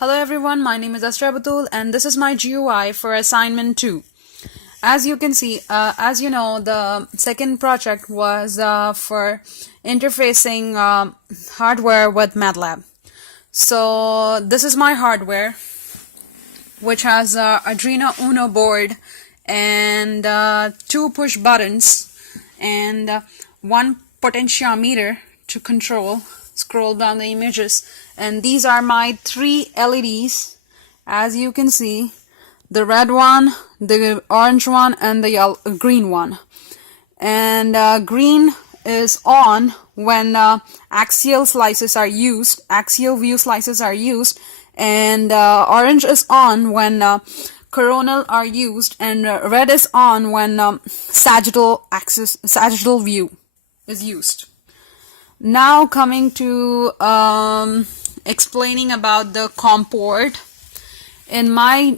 Hello everyone, my name is Asra and this is my GUI for assignment 2. As you can see, as you know, the second project was for interfacing hardware with MATLAB. So this is my hardware, which has a Arduino Uno board and 2 push buttons and 1 potentiometer to scroll down the images, and these are my 3 LEDs. As you can see, the red one, the orange one, and the green one. And green is on when axial view slices are used, and orange is on when coronal are used, and red is on when sagittal view is used. Now coming to explaining about the COM port. In my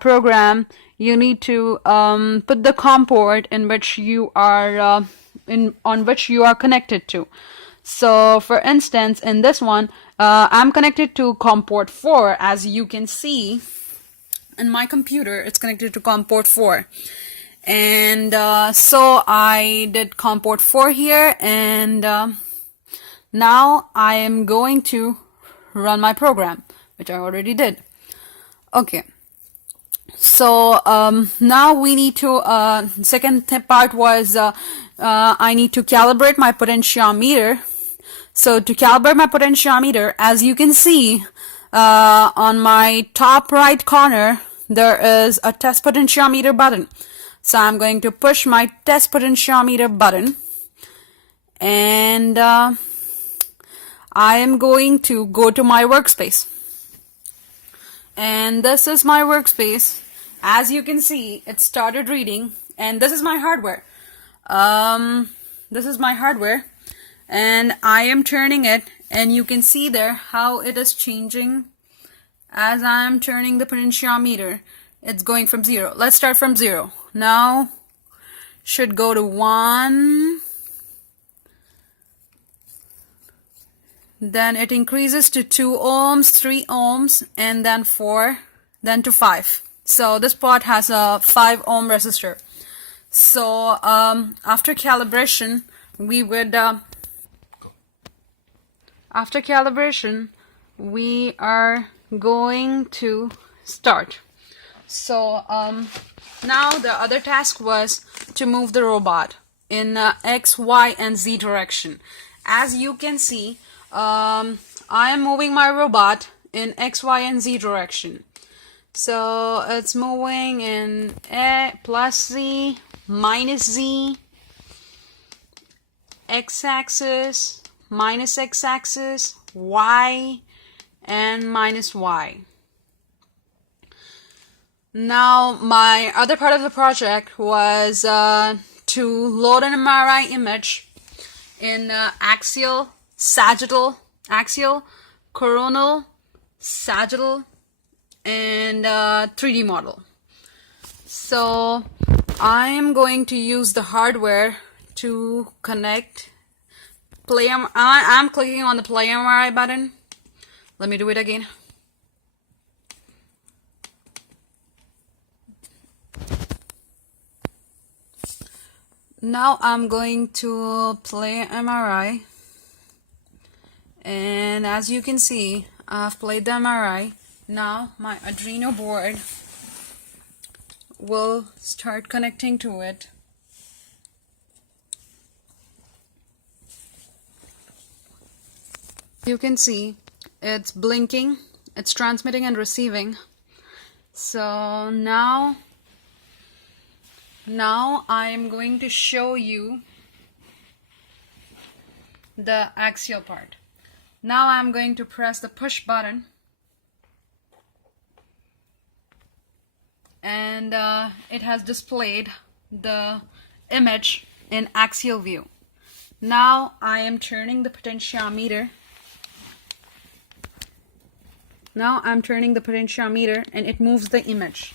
program, you need to put the COM port in which you are on which you are connected to. So, for instance, in this one, I'm connected to COM port 4. As you can see, in my computer, it's connected to COM port 4. And so I did COM port 4 here, and now I am going to run my program, which I already did. Okay, so now we need to, second part was I need to calibrate my potentiometer. So to calibrate my potentiometer, as you can see on my top right corner, there is a test potentiometer button. So I'm going to push my test potentiometer button, and I am going to go to my workspace. And this is my workspace. As you can see, it started reading, and this is my hardware. This is my hardware, and I am turning it, and you can see there how it is changing as I am turning the potentiometer. It's going from 0. Let's start from 0. Now should go to 1, then it increases to 2 ohms, 3 ohms, and then 4, then to 5. So this part has a 5 ohm resistor. So after calibration, we are going to start. So now the other task was to move the robot in X, Y, and Z direction. As you can see, I am moving my robot in X, Y, and Z direction. So it's moving in plus Z, minus Z, X-axis, minus X-axis, Y, and minus Y. Now, my other part of the project was to load an MRI image in axial, coronal, sagittal, and 3D model. So, I am going to use the hardware to connect. I'm clicking on the play MRI button. Let me do it again. Now I'm going to play MRI, and as you can see, I've played the MRI. Now my Arduino board will start connecting to it. You can see it's blinking, it's transmitting and receiving. So now I am going to show you the axial part. Now I'm going to press the push button, and it has displayed the image in axial view. Now I am turning the potentiometer. And it moves the image.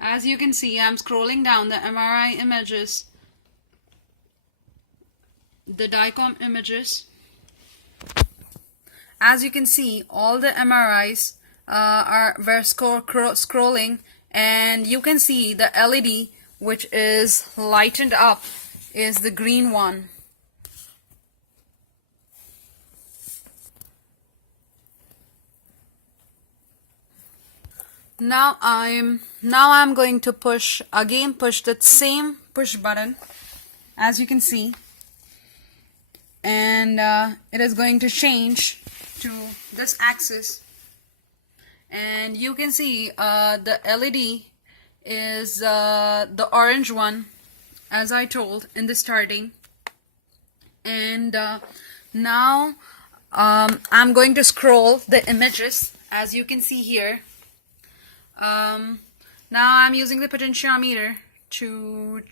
As you can see, I'm scrolling down the MRI images, the DICOM images. As you can see, all the MRIs were scrolling, and you can see the LED which is lightened up is the green one. Now I'm going to push that same push button, as you can see, and it is going to change to this axis, and you can see the LED is the orange one, as I told in the starting. And now I'm going to scroll the images, as you can see here. Now I'm using the potentiometer to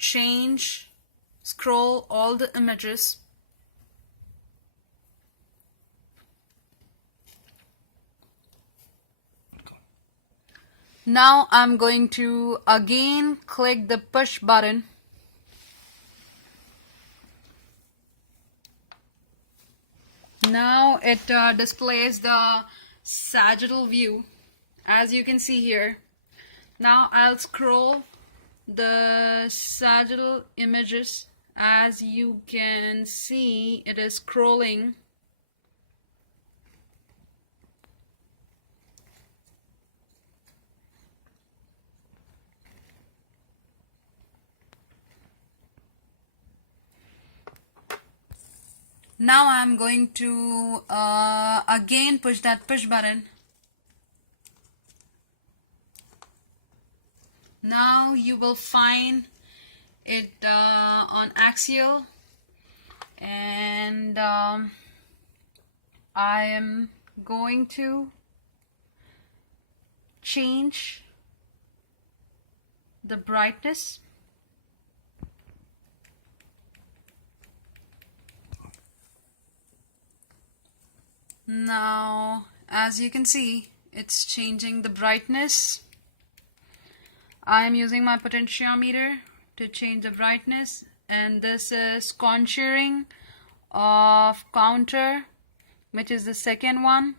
scroll all the images. Now I'm going to again click the push button. Now it displays the sagittal view, as you can see here. Now I'll scroll the sagittal images. As you can see, it is scrolling. Now I'm going to again push that push button. Now you will find it on axial, and I am going to change the brightness. Now, as you can see, it's changing the brightness. I am using my potentiometer to change the brightness, and this is contouring of counter, which is the second one,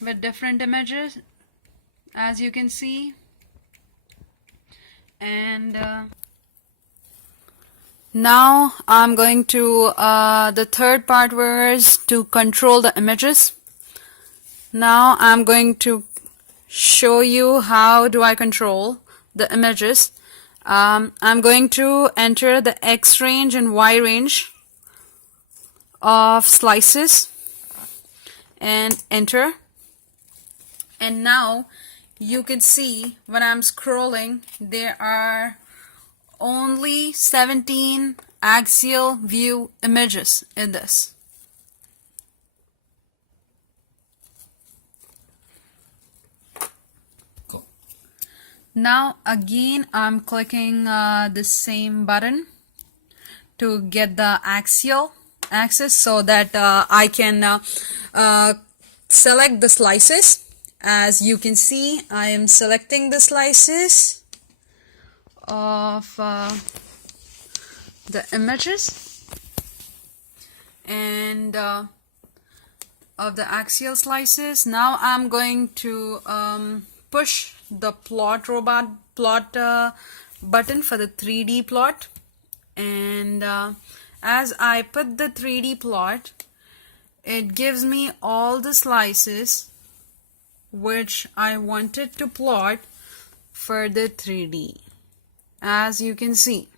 with different images, as you can see. And now I'm going to the third part, was to control the images. Now I'm going to show you how do I control the images. I'm going to enter the X range and Y range of slices and enter. And now you can see when I'm scrolling, there are only 17 axial view images in this. Cool. Now again I'm clicking the same button to get the axis so that I can select the slices. As you can see, I am selecting the slices of the images and of the axial slices. Now I'm going to push the plot button for the 3D plot, and as I put the 3D plot, it gives me all the slices which I wanted to plot for the 3D. As you can see,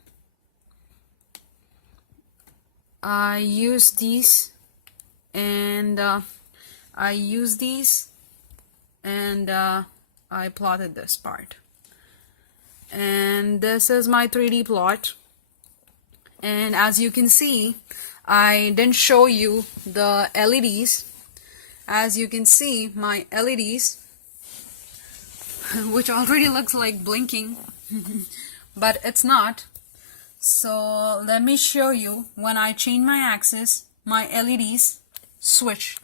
I use these and I plotted this part, and this is my 3D plot. And as you can see, I didn't show you the LEDs. As you can see, my LEDs, which already looks like blinking, but it's not. So let me show you. When I change my axis, my LEDs switch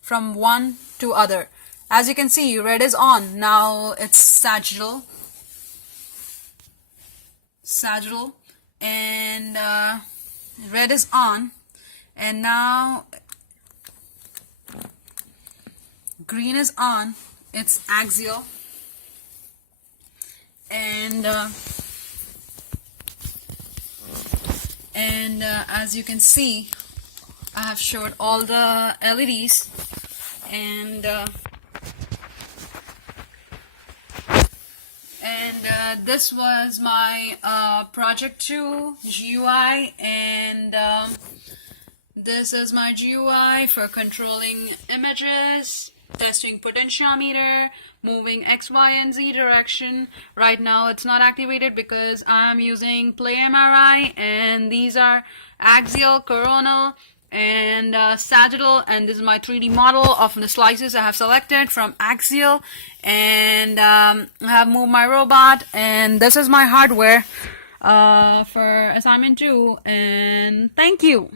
from one to other. As you can see, red is on. Now it's sagittal, and red is on, and now green is on. It's axial, and as you can see, I have showed all the LEDs, and this was my project 2 GUI, and this is my GUI for controlling images, testing potentiometer, moving X, Y, and Z direction. Right now it's not activated because I'm using Play MRI, and these are axial, coronal, and sagittal, and this is my 3D model of the slices I have selected from axial, and I have moved my robot, and this is my hardware for assignment 2, and thank you.